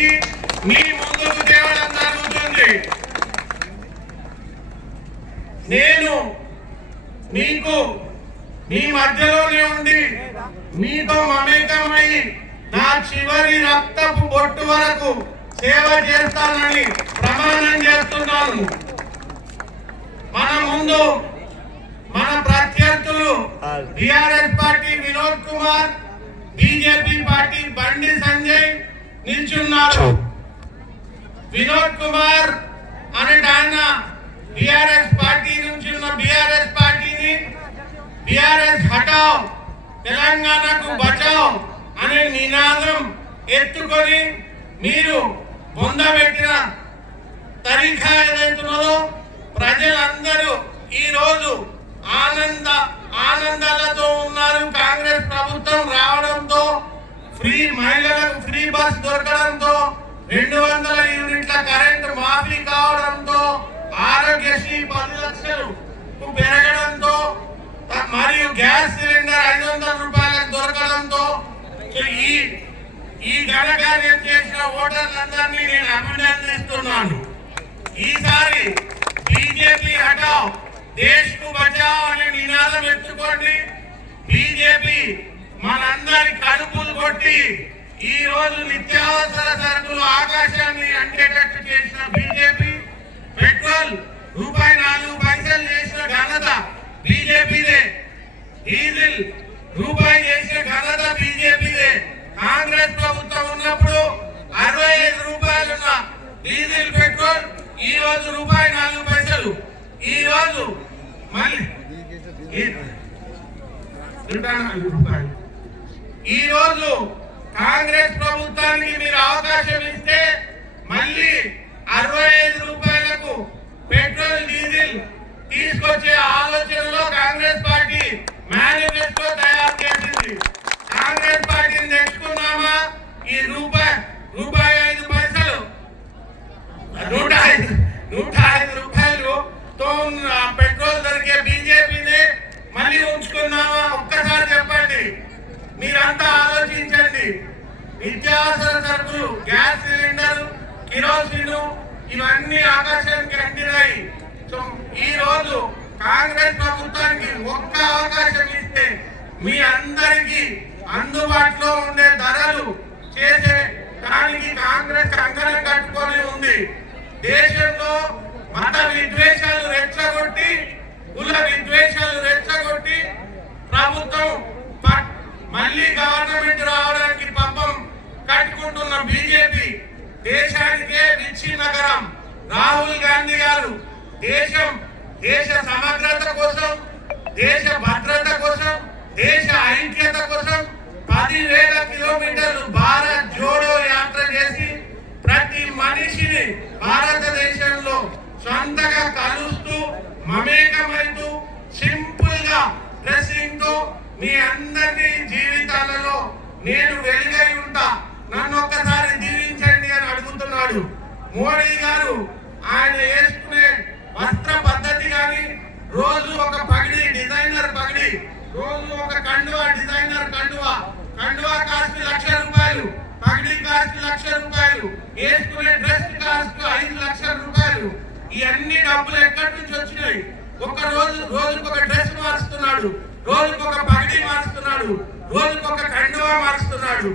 తీసుకొచ్చి మీ ముందుకు తేవడం జరుగుతుంది. నేను మీకు మీ మధ్యలోనే ఉండి మీతో మమేకమై నా చివరి రక్తపు బొట్టు వరకు సేవ చేస్తానని ప్రమాణం చేస్తున్నాను. మన ముందు మన ప్రత్యర్థులు TRS party Vinod Kumar, BJP party Bandi Sanjay నిల్చున్నారు. వినోద్ కుమార్ అనే ఆయన టిఆర్ఎస్ పార్టీ నుంచి ఉన్న బీఆర్ఎస్ పార్టీని బీఆర్ఎస్ హటావ్ తెలంగాణకు బచావ్ అనే నినాదం ఎత్తుకొని మీరు పొందబెట్టిన తరీఖా ఏదైతున్నదో ప్రజలందరూ ఈ రోజు ఆనందాలతో ఉన్నారు. కాంగ్రెస్ ప్రభుత్వం రావడంతో మహిళలకు ఫ్రీ బస్ దొరకడంతో 200 యూనిట్ల కరెంటు మాఫీ కావడంతో ఆరోగ్యశ్రీ 10 లక్షలు పెరగడంతో మరియు గ్యాస్ సిలిండర్ 500 రూపాయలకు దొరకడంతో ఈ ఘనకార్యం చేసిన ఓటర్లందరినీ నేను అభినందిస్తున్నాను. ఈసారి బీజేపీ హటావ్ దేశ్ కు బచావ్ అనే నినాదం ఎత్తుకోండి. బీజేపీ మనందరి కడుపులు కొట్టి ఈ రోజు నిత్యావసర సరుకులు ఆకాశాన్ని అంటేటట్టు చేసిన బీజేపీ, పెట్రోల్ ₹4 చేసిన ఘనత బీజేపీదే, డీజిల్ రూపాయి చేసిన ఘనత బీజేపీదే. కాంగ్రెస్ ప్రభుత్వం ఉన్నప్పుడు 65 రూపాయలున్న డీజిల్ పెట్రోల్ ఈ రోజు ₹4. ఈ రోజు మళ్ళీ ఈ రోజు కాంగ్రెస్ ప్రభుత్వానికి మీరు అవకాశం ఇస్తే మళ్ళీ 65 రూపాయలకు పెట్రోల్ డీజిల్ తీసుకొచ్చే ఆలోచనలో కాంగ్రెస్ పార్టీ మేనిఫెస్టో తయారు చేసింది. కాంగ్రెస్ పార్టీని తెచ్చుకున్నామా ఈ రూపాయి 5 105 రూపాయలుతో పెట్రోల్ దొరికే బీజేపీని మళ్ళీ ఉంచుకున్నామా? ఒక్కసారి చెప్పండి. మీరంతా ఆలోచించండి. నిత్యావసర సరుకులు, గ్యాస్ సిలిండర్, కిరోసిన్ ఇవన్నీ ఆకాశానికి అంటినాయి. ఈ రోజు కాంగ్రెస్ ప్రభుత్వానికి ఒక్క అవకాశం ఇస్తే మీ అందరికీ అందుబాటులో ఉండే ధరలు చేసే దానికి కాంగ్రెస్ కంకణం కట్టుకొని ఉంది. దేశంలో మత విద్వేషాలు రెచ్చగొట్టి, కుల విద్వేషాలు రెచ్చగొట్టి ప్రభుత్వం మళ్ళీ గవర్నమెంట్ రావడానికి పంపం కట్టుకుంటున్న బీజేపీ దేశానికే విచ్ఛిన్నకరం. రాహుల్ గాంధీ గారు దేశ సమగ్రత కోసం, దేశ భద్రత కోసం, దేశ ఐక్యత కోసం 10,000 కిలోమీటర్లు భారత్ జోడో యాత్ర చేసి ప్రతి మనిషిని భారతదేశంలో సొంతగా కలుస్తూ మమేకమైతూ సింపుల్ గా డ్రెస్సింగ్ తో మీ అందరి జీవితాలలో నేను వెలుగై ఉంటా, నన్ను ఒక్కసారి దీవించండి అని అడుగుతున్నాడు మోడీ గారు. ఆయన వేసుకునే వస్త్ర పద్ధతి కానీ, రోజు ఒక పగిడి డిజైనర్ పగిడి, రోజు ఒక కండువా డిజైనర్ కండువా కాస్ట్ ₹1,00,000, పగిడి కాస్ట్ ₹1,00,000, వేసుకునే డ్రెస్ కాస్ట్ ₹5,00,000. ఇవన్నీ డబ్బులు ఎక్కడి నుంచి వచ్చినాయి? రోజుకొక డ్రెస్ మారుస్తున్నాడు, రోజుకొక పగిడి మారుస్తున్నాడు, రోజుకొక కండువా మారుస్తున్నాడు.